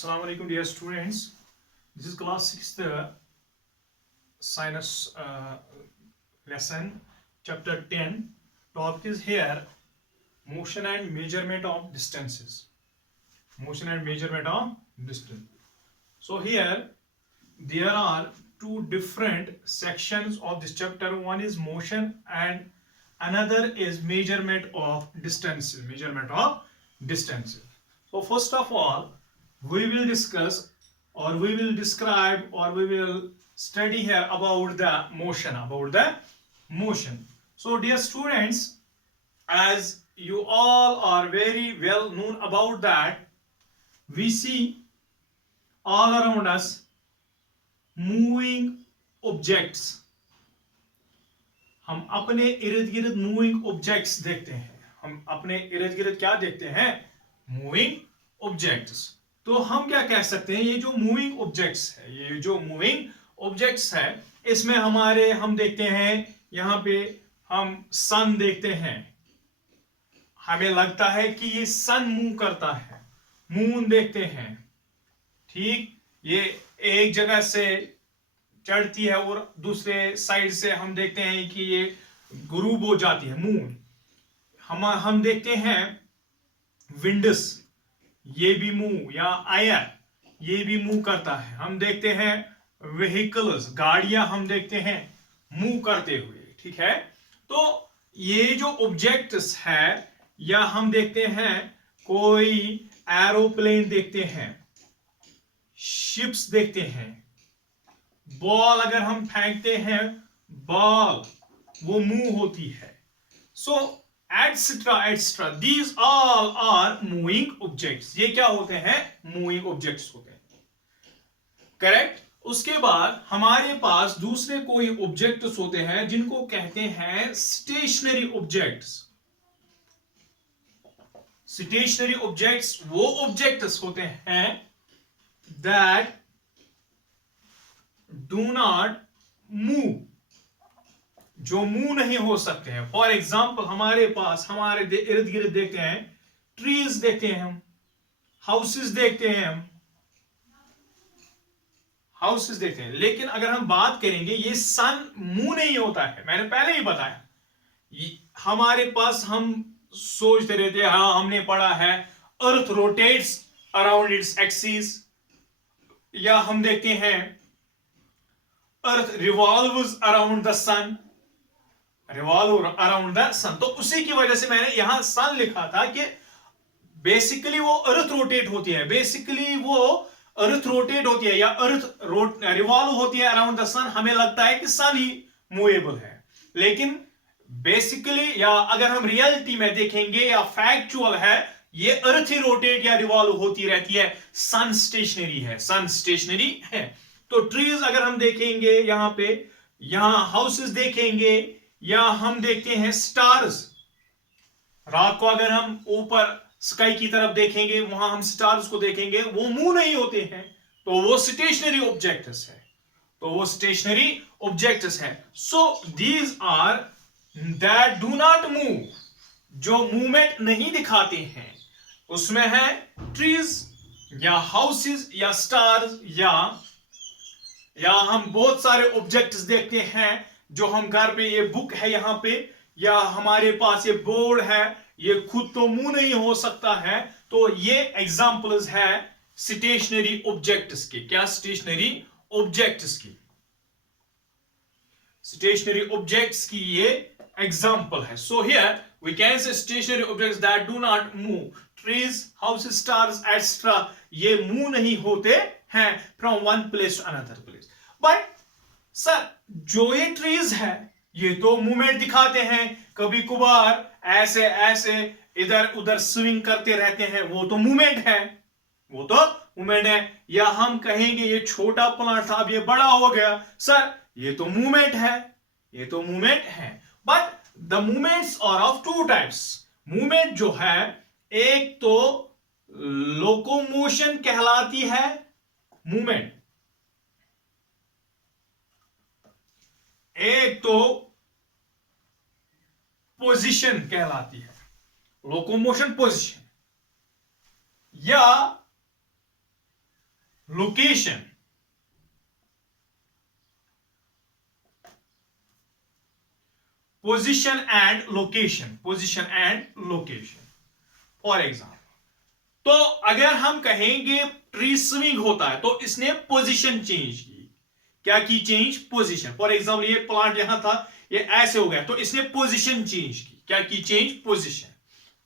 Assalamu alaikum dear students. This is class 6th science lesson chapter 10. Topic is here motion and measurement of distances. Motion and measurement of distance. So here there are two different sections of this chapter. One is motion and another is measurement of distances. Measurement of distances. So first of all, we will discuss or we will describe or we will study here about the motion. So dear students, as you all are very well known about that, we see all around us moving objects. हम अपने इर्द गिर्द moving objects देखते हैं. हम अपने इर्द गिर्द क्या देखते हैं? Moving objects. तो हम क्या कह सकते हैं, ये जो मूविंग ऑब्जेक्ट्स है, इसमें हम देखते हैं, यहाँ पे हम सन देखते हैं. हमें लगता है कि ये सन मूव करता है. मून देखते हैं, ठीक, ये एक जगह से चढ़ती है और दूसरे साइड से हम देखते हैं कि ये ग्रूब हो जाती है, मून. हम देखते हैं विंड्स, ये भी मूव, या आयर, ये भी मूव करता है. हम देखते हैं व्हीकल्स, गाड़ियां हम देखते हैं मूव करते हुए, ठीक है. तो ये जो ऑब्जेक्ट्स है, या हम देखते हैं कोई एरोप्लेन देखते हैं, शिप्स देखते हैं, बॉल अगर हम फेंकते हैं, बॉल वो मूव होती है. सो etc. These all are moving objects. ये क्या होते हैं? मूविंग ऑब्जेक्ट्स होते हैं. करेक्ट. उसके बाद हमारे पास दूसरे कोई ऑब्जेक्ट्स होते हैं जिनको कहते हैं स्टेशनरी ऑब्जेक्ट्स. स्टेशनरी ऑब्जेक्ट्स वो ऑब्जेक्ट्स होते हैं that do not move, जो मूव नहीं हो सकते हैं. फॉर एग्जाम्पल हमारे पास हमारे इर्द गिर्द देखते हैं, ट्रीज देखते हैं, हम हाउसेस देखते हैं, लेकिन अगर हम बात करेंगे, ये सन मूव नहीं होता है. मैंने पहले ही बताया, हमारे पास हम सोचते रहते हैं, हाँ हमने पढ़ा है अर्थ रोटेट्स अराउंड इट्स एक्सिस, या हम देखते हैं अर्थ रिवॉल्व्स अराउंड द सन, तो उसी की वजह से मैंने यहां सन लिखा था कि बेसिकली वो अर्थ रोटेट होती है, या अर्थ रिवॉल्व होती है अराउंड द सन. हमें लगता है कि सन ही मूवेबल है, लेकिन बेसिकली, या अगर हम रियलिटी में देखेंगे या फैक्चुअल है, ये अर्थ ही रोटेट या रिवॉल्व होती रहती है. सन स्टेशनरी है. तो ट्रीज अगर हम देखेंगे, यहां हाउसेस देखेंगे, या हम देखते हैं स्टार्स. रात को अगर हम ऊपर स्काई की तरफ देखेंगे, वहां हम स्टार्स को देखेंगे, वो मूव नहीं होते हैं, तो वो स्टेशनरी ऑब्जेक्ट्स है. So these are that do not move, जो मूवमेंट नहीं दिखाते हैं. उसमें है ट्रीज, या हाउसेस, या स्टार्स, या हम बहुत सारे ऑब्जेक्ट्स देखते हैं जो हम घर पे, ये बुक है यहाँ पे, या हमारे पास ये बोर्ड है, ये खुद तो मूव नहीं हो सकता है. तो ये एग्जांपल्स है स्टेशनरी ऑब्जेक्ट्स के. क्या? स्टेशनरी ऑब्जेक्ट्स की ये एग्जांपल है. So here we can say stationary objects that do not move. Trees, houses, stars extra, ये मूव नहीं होते हैं from one place to another place. But sir, जो ये ट्रीज है, ये तो मूवमेंट दिखाते हैं, कभी कभार ऐसे इधर उधर स्विंग करते रहते हैं, वो तो मूवमेंट है. या हम कहेंगे ये छोटा प्लांट था, अब ये बड़ा हो गया, सर ये तो मूवमेंट है. But the movements are of two types. Movement जो है, एक तो लोकोमोशन कहलाती है मूवमेंट, एक तो पोजीशन कहलाती है, लोकोमोशन पोजीशन. या location, position and location, position and location. For example, तो अगर हम कहेंगे ट्री स्विंग होता है तो इसने पोजीशन चेंज की। क्या की? Change position. फॉर एग्जाम्पल, ये प्लांट यहां था, ये ऐसे हो गया, तो इसने पोजीशन चेंज की। क्या की? Change position.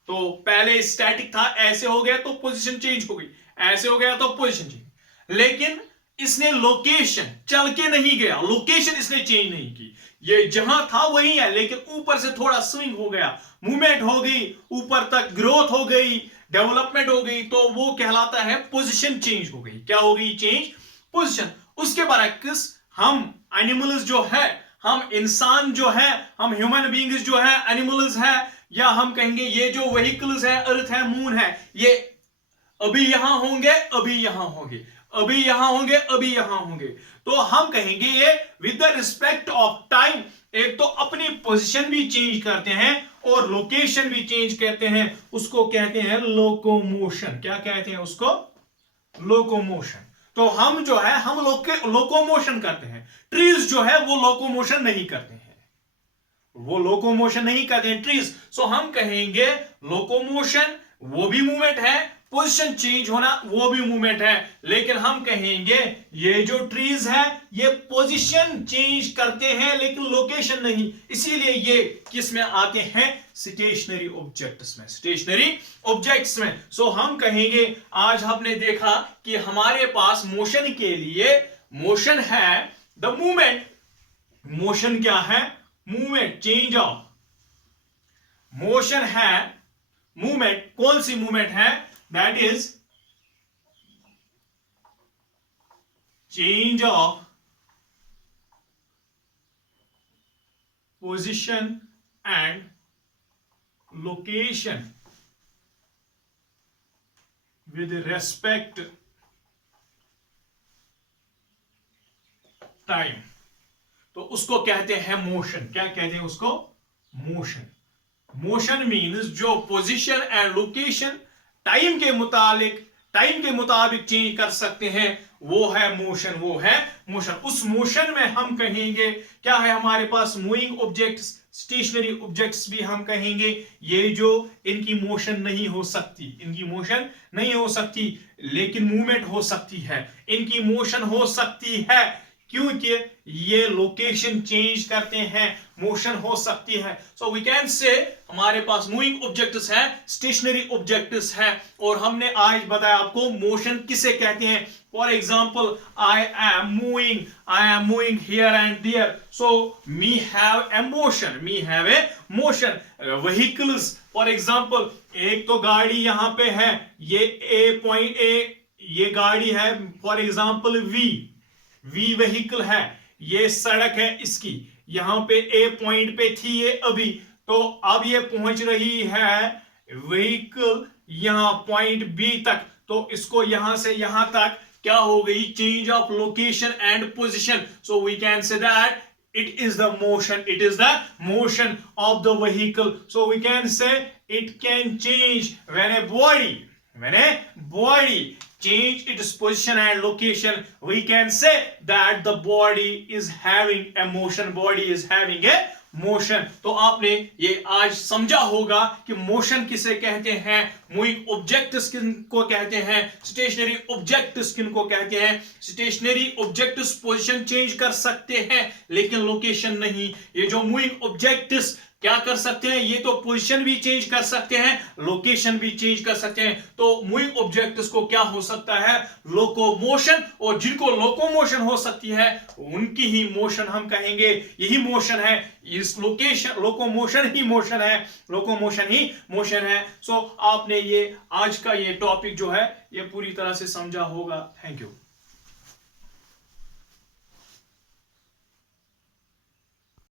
तो पहले स्टैटिक था, ऐसे हो गया तो पोजीशन चेंज हो गई, ऐसे हो गया तो पोजीशन चेंज। लेकिन इसने लोकेशन, चल के नहीं गया, लोकेशन इसने चेंज नहीं की, ये जहां था वही है, लेकिन ऊपर से थोड़ा स्विंग हो गया, मूवमेंट हो गई, ऊपर तक ग्रोथ हो गई, डेवलपमेंट हो गई, तो वो कहलाता है पोजीशन चेंज हो गई। क्या हो गई? Change position. उसके बरक्स हम एनिमल्स जो है, हम इंसान जो है, हम ह्यूमन बींग्स जो है एनिमल्स है, या हम कहेंगे ये जो व्हीकल्स है, अर्थ है, मून है, ये अभी यहां होंगे, अभी यहां होंगे, अभी यहां होंगे, अभी यहां होंगे। तो हम कहेंगे ये with the respect of time, एक तो अपनी पोजीशन भी चेंज करते हैं और लोकेशन भी चेंज करते हैं, उसको कहते हैं लोकोमोशन। क्या कहते हैं उसको? लोकोमोशन। तो हम जो है, हम लोकोमोशन करते हैं, ट्रीज जो है वो लोकोमोशन नहीं करते हैं, वो लोकोमोशन नहीं करते हैं ट्रीज। सो हम कहेंगे लोकोमोशन वो भी मूवमेंट है, पोजीशन चेंज होना वो भी मूवमेंट है, लेकिन हम कहेंगे ये जो ट्रीज है ये पोजीशन चेंज करते हैं लेकिन लोकेशन नहीं, इसीलिए ये किस में आते हैं? स्टेशनरी ऑब्जेक्ट्स में, स्टेशनरी ऑब्जेक्ट्स में। सो हम कहेंगे, आज हमने देखा कि हमारे पास मोशन के लिए मोशन है द मूवमेंट। मोशन क्या है? Movement, change of. मोशन है मूवमेंट। कौन सी मूवमेंट है? That is change of position and location with respect time. तो उसको कहते हैं मोशन। क्या कहते हैं उसको? मोशन। मोशन मीन्स जो पोजीशन एंड लोकेशन टाइम के मुताबिक चेंज कर सकते हैं, वो है मोशन, वो है मोशन। उस मोशन में हम कहेंगे क्या है हमारे पास? मूविंग ऑब्जेक्ट्स, स्टेशनरी ऑब्जेक्ट्स भी हम कहेंगे, ये जो इनकी मोशन नहीं हो सकती, इनकी मोशन नहीं हो सकती, लेकिन मूवमेंट हो सकती है। इनकी मोशन हो सकती है क्योंकि ये लोकेशन चेंज करते हैं, मोशन हो सकती है। सो वी कैन से हमारे पास मूविंग ऑब्जेक्ट्स है, स्टेशनरी ऑब्जेक्ट्स है, और हमने आज बताया आपको मोशन किसे कहते हैं। For example, I am moving here and there, so me have a motion, me have a motion. Vehicles, for example, एक तो गाड़ी यहां पे है, ये पॉइंट ए, ये गाड़ी है, फॉर एग्जाम्पल वी व्हीकल है, ये सड़क है इसकी, यहां पे ए पॉइंट पे थी ये अभी, तो अब ये पहुंच रही है व्हीकल यहां पॉइंट बी तक, तो इसको यहां से यहां तक क्या हो गई? Change of location and position. So we can say that it is the motion of the vehicle. So we can say it can change when a body change its position and location. We can say that the body is having a motion, body is having a motion. तो आपने ये आज समझा होगा कि motion किसे कहते हैं, मूविंग ऑब्जेक्ट्स किनको कहते हैं, स्टेशनरी ऑब्जेक्ट्स किनको कहते हैं। स्टेशनरी ऑब्जेक्ट्स पोजीशन चेंज कर सकते हैं लेकिन लोकेशन नहीं। ये जो मूविंग ऑब्जेक्ट्स क्या कर सकते हैं? ये तो पोजीशन भी चेंज कर सकते हैं, लोकेशन भी चेंज कर सकते हैं। तो मूविंग ऑब्जेक्ट्स को क्या हो सकता है? लोकोमोशन। और जिनको लोकोमोशन हो सकती है उनकी ही मोशन हम कहेंगे, यही मोशन है, इस लोकेशन लोकोमोशन ही मोशन है, लोकोमोशन ही मोशन है। सो आपने ये आज का ये टॉपिक जो है ये पूरी तरह से समझा होगा। Thank you.